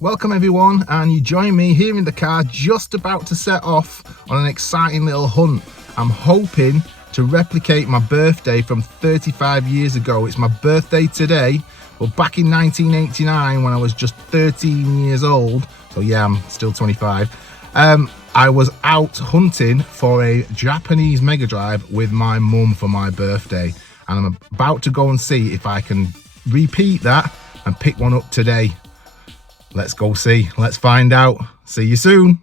Welcome everyone, and you join me here in the car just about to set off on an exciting little hunt. I'm hoping to replicate my birthday from 35 years ago. It's my birthday today, but back in 1989 when I was just 13 years old, so yeah, I'm still 25, I was out hunting for a Japanese Mega Drive with my mum for my birthday, and I'm about to go and see if I can repeat that and pick one up today. Let's go see. Let's find out. See you soon.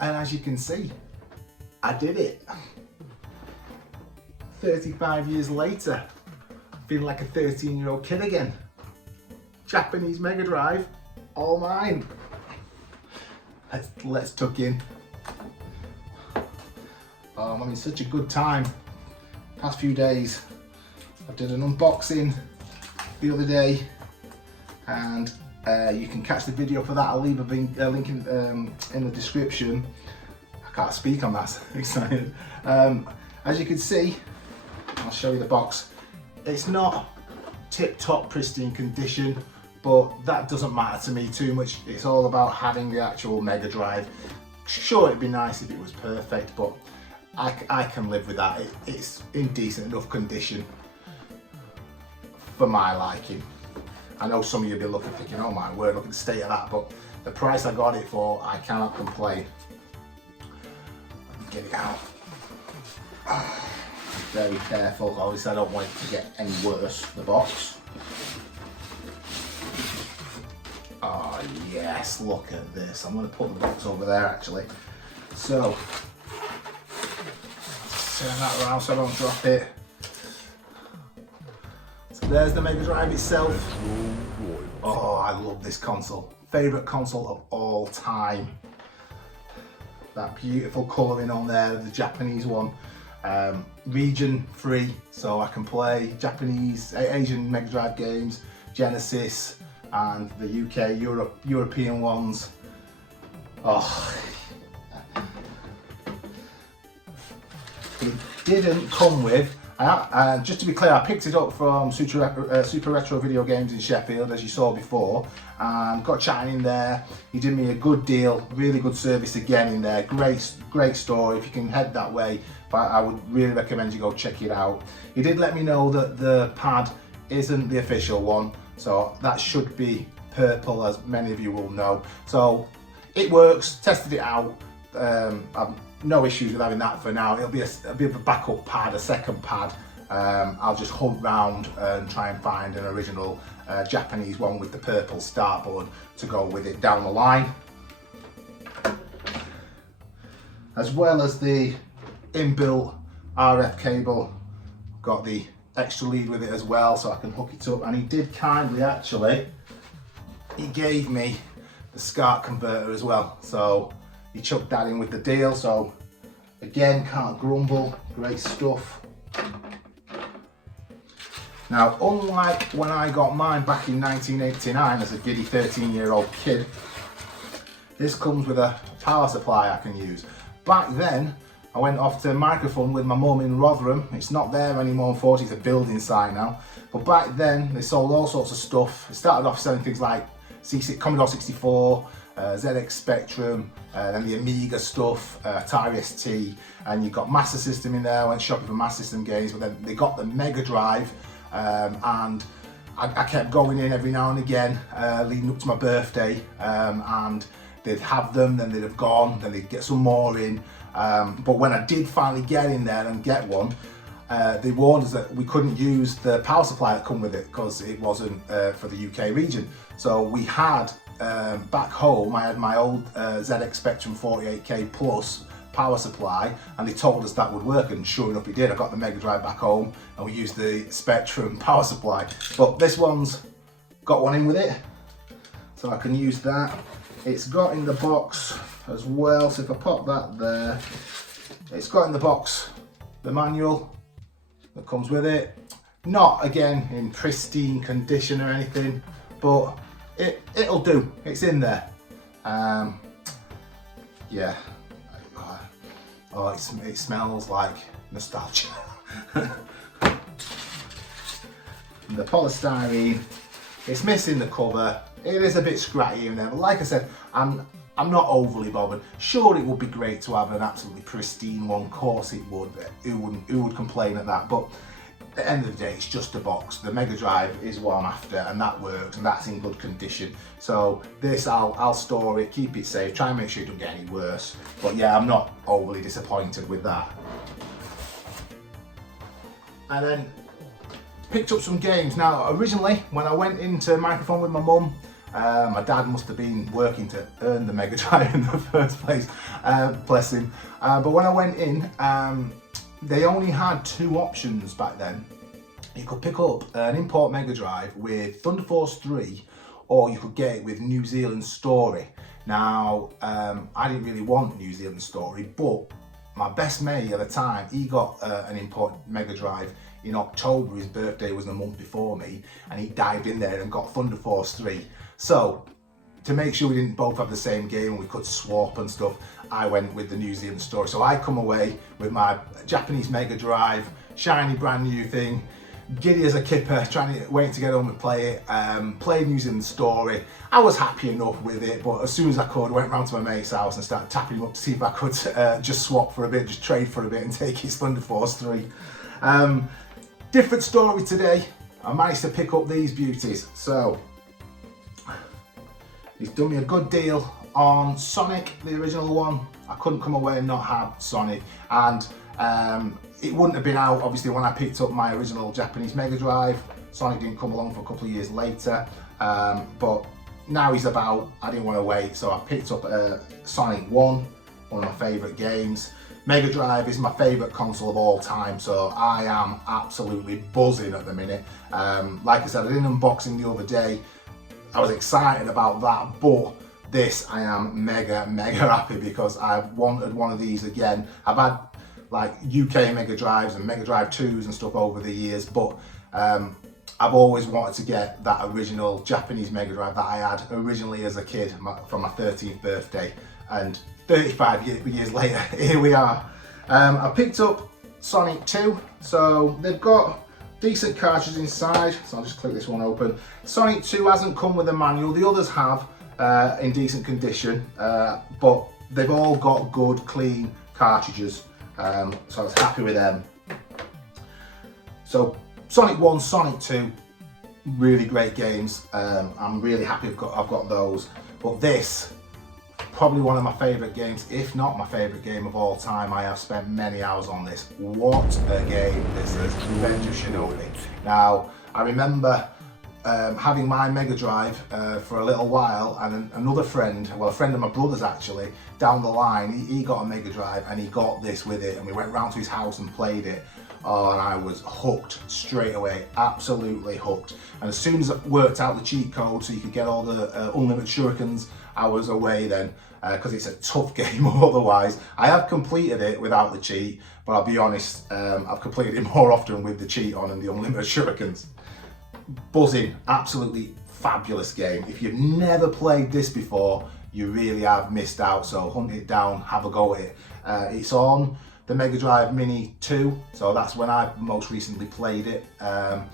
And as you can see, I did it. 35 years later, feeling like a 13-year-old kid again. Japanese Mega Drive, all mine. Let's tuck in. I'm having such a good time. Past few days, I did an unboxing the other day, and you can catch the video for that. I'll leave a link in the description. I can't speak on that, so excited. As you can see, I'll show you the box. It's not tip-top pristine condition, but that doesn't matter to me too much. It's all about having the actual Mega Drive. Sure, it'd be nice if it was perfect, but I can live with that. It's in decent enough condition for my liking. I know some of you will be looking, thinking, oh my word, look at the state of that, but the price I got it for, I cannot complain. Get it out. Very careful, obviously I don't want it to get any worse, the box. Oh yes, look at this. I'm going to put the box over there actually. So, turn that around so I don't drop it. There's the Mega Drive itself. Oh, I love this console. Favourite console of all time. That beautiful colouring on there, the Japanese one. Region free, so I can play Japanese, Asian Mega Drive games, Genesis, and the UK, European ones. Oh. It didn't come with, just to be clear, I picked it up from Super Retro Video Games in Sheffield, as you saw before, and got chatting in there. He did me a good deal, really good service again in there. Great store. If you can head that way, but I would really recommend you go check it out. He did let me know that the pad isn't the official one, so that should be purple, as many of you will know. So it works. Tested it out. I've no issues with having that for now. It'll be a bit of a backup pad, a second pad. I'll just hunt round and try and find an original Japanese one with the purple start button to go with it down the line. As well as the inbuilt RF cable, got the extra lead with it as well, so I can hook it up. And he did kindly, actually, he gave me the SCART converter as well, so he chucked that in with the deal. So again, can't grumble, great stuff. Now, unlike when I got mine back in 1989 as a giddy 13-year-old kid, this comes with a power supply I can use. Back then, I went off to Microphone with my mum in Rotherham. It's not there anymore, unfortunately, it's a building site now. But back then, they sold all sorts of stuff. It started off selling things like Commodore 64, ZX Spectrum, then the Amiga stuff, Atari ST, and you've got Master System in there. I went shopping for Master System games, but then they got the Mega Drive, and I kept going in every now and again, leading up to my birthday, and they'd have them, then they'd have gone, then they'd get some more in. But when I did finally get in there and get one, they warned us that we couldn't use the power supply that come with it because it wasn't for the UK region. So we had, back home, I had my old ZX Spectrum 48K Plus power supply, and they told us that would work, and sure enough it did. I got the Mega Drive back home and we used the Spectrum power supply. But this one's got one in with it, so I can use that. It's got in the box as well, so if I pop that there, it's got in the box the manual that comes with it. Not, again, in pristine condition or anything, but it'll do. It's in there. Yeah. Oh, it smells like nostalgia. The polystyrene, it's missing the cover. It is a bit scratchy in there, but like I said, I'm not overly bothered. Sure, it would be great to have an absolutely pristine one. Of course it would. Who would complain at that? But at the end of the day, it's just a box. The Mega Drive is what I'm after, and that works, and that's in good condition. So this, I'll store it, keep it safe, try and make sure it doesn't get any worse. But yeah, I'm not overly disappointed with that. And then picked up some games. Now, originally, when I went into Microphone with my mum, my dad must have been working to earn the Mega Drive in the first place, bless him. But when I went in, they only had two options back then. You could pick up an import Mega Drive with Thunder Force 3, or you could get it with New Zealand Story. Now, I didn't really want New Zealand Story, but my best mate at the time, he got an import Mega Drive in October. His birthday was the month before me, and he dived in there and got Thunder Force 3. So, to make sure we didn't both have the same game and we could swap and stuff, I went with the New Zealand Story. So I come away with my Japanese Mega Drive, shiny brand new thing, giddy as a kipper, waiting to get home and play it. Played New Zealand Story. I was happy enough with it, but as soon as I could, went round to my mate's house and started tapping him up to see if I could just swap for a bit, just trade for a bit and take his Thunder Force 3. Different story today. I managed to pick up these beauties. So, he's done me a good deal on Sonic, the original one. I couldn't come away and not have Sonic, and it wouldn't have been out obviously when I picked up my original Japanese Mega Drive. Sonic didn't come along for a couple of years later, but now he's about. I didn't want to wait, so I picked up Sonic 1, one of my favourite games. Mega Drive is my favourite console of all time, so I am absolutely buzzing at the minute. Like I said, I did an unboxing the other day. I was excited about that, but this I am mega happy because I've wanted one of these again. I've had like UK Mega Drives and Mega Drive 2s and stuff over the years, but I've always wanted to get that original Japanese Mega Drive that I had originally as a kid for my 13th birthday, and 35 years later, here we are. I picked up Sonic 2, so they've got decent cartridges inside, so I'll just click this one open. Sonic 2 hasn't come with a manual, the others have in decent condition, but they've all got good, clean cartridges, so I was happy with them. So Sonic 1, Sonic 2, really great games. I'm really happy I've got those, but this, probably one of my favourite games, if not my favourite game of all time. I have spent many hours on this. What a game this is, Revenge of Shinobi. Now, I remember having my Mega Drive for a little while, and another friend, well, a friend of my brother's actually, down the line, he got a Mega Drive and he got this with it, and we went round to his house and played it. Oh, and I was hooked straight away, absolutely hooked. And as soon as I worked out the cheat code so you could get all the unlimited shurikens, I was away then, because it's a tough game otherwise. I have completed it without the cheat, but I'll be honest, I've completed it more often with the cheat on and the unlimited shurikens. Buzzing, absolutely fabulous game. If you've never played this before, you really have missed out, so hunt it down, have a go at it. It's on the Mega Drive Mini 2, so that's when I most recently played it. And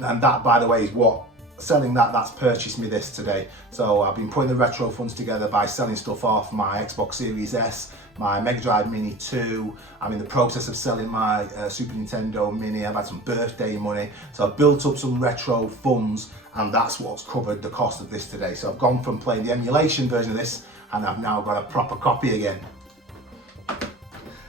that, by the way, is what selling that's purchased me this today. So I've been putting the retro funds together by selling stuff off my Xbox Series S, my Mega Drive Mini 2. I'm in the process of selling my Super Nintendo Mini. I've had some birthday money. So I've built up some retro funds, and that's what's covered the cost of this today. So I've gone from playing the emulation version of this, and I've now got a proper copy again.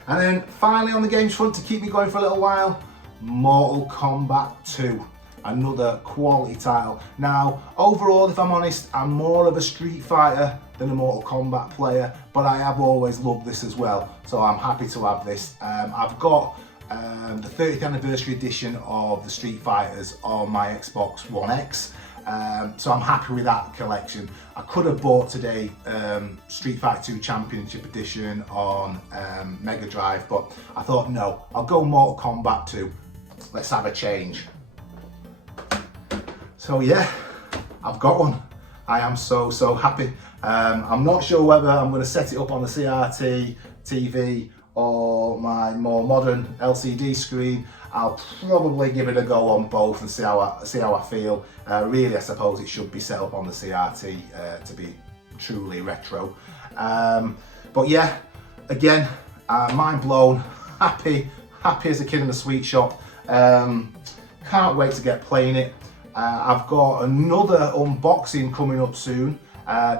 And then finally on the games front, to keep me going for a little while, Mortal Kombat 2. Another quality title. Now, overall, if I'm honest, I'm more of a Street Fighter than a Mortal Kombat player, but I have always loved this as well, so I'm happy to have this. I've got the 30th anniversary edition of the Street Fighters on my Xbox One X, so I'm happy with that collection. I could have bought today Street Fighter 2 Championship Edition on Mega Drive, but I thought no, I'll go Mortal Kombat 2. Let's have a change. So yeah, I've got one. I am so happy. I'm not sure whether I'm going to set it up on the CRT TV or my more modern LCD screen. I'll probably give it a go on both and see how I feel. Really, I suppose it should be set up on the CRT to be truly retro. But yeah, again, mind blown, happy as a kid in a sweet shop. Can't wait to get playing it. I've got another unboxing coming up soon.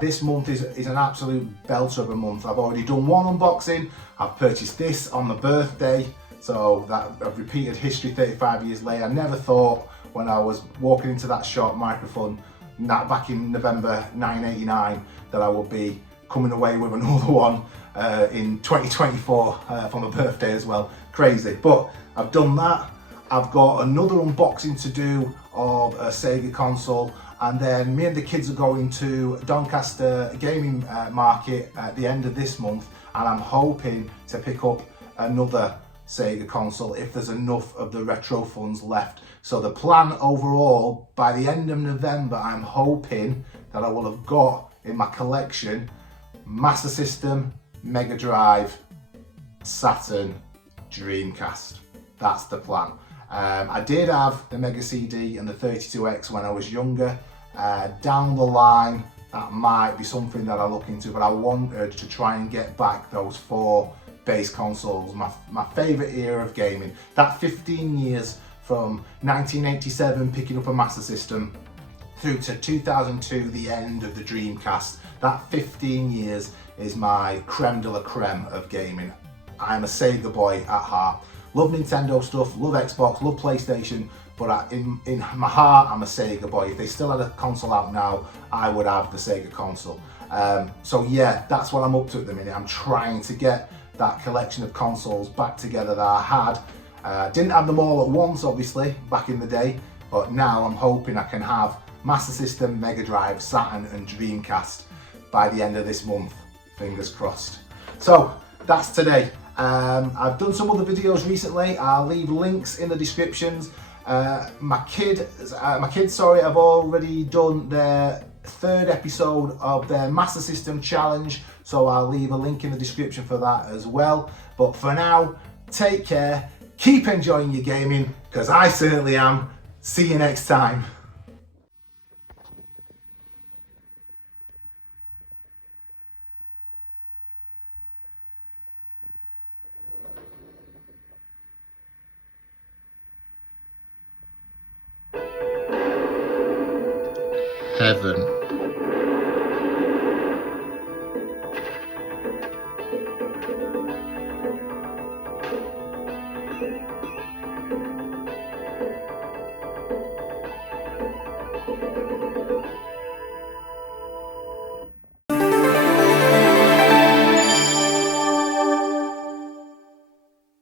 This month is an absolute belter of a month. I've already done one unboxing. I've purchased this on my birthday, so that I've repeated history 35 years later. I never thought when I was walking into that shop, Microphone, back in November 1989, that I would be coming away with another one in 2024 for my birthday as well. Crazy, but I've done that. I've got another unboxing to do of a Sega console, and then me and the kids are going to Doncaster Gaming Market at the end of this month, and I'm hoping to pick up another Sega console if there's enough of the retro funds left. So the plan overall, by the end of November, I'm hoping that I will have got in my collection Master System, Mega Drive, Saturn, Dreamcast. That's the plan. I did have the Mega CD and the 32X when I was younger. Down the line, that might be something that I look into, but I wanted to try and get back those 4 base consoles, my favourite era of gaming. That 15 years from 1987 picking up a Master System through to 2002, the end of the Dreamcast. That 15 years is my creme de la creme of gaming. I'm a Sega boy at heart. Love Nintendo stuff, love Xbox, love PlayStation, but in my heart, I'm a Sega boy. If they still had a console out now, I would have the Sega console. So yeah, that's what I'm up to at the minute. I'm trying to get that collection of consoles back together that I had. Didn't have them all at once, obviously, back in the day, but now I'm hoping I can have Master System, Mega Drive, Saturn and Dreamcast by the end of this month. Fingers crossed. So that's today. I've done some other videos recently. I'll leave links in the descriptions. My kids, have already done their 3rd episode of their Master System Challenge, so I'll leave a link in the description for that as well. But for now, take care, keep enjoying your gaming, because I certainly am. See you next time. Heaven.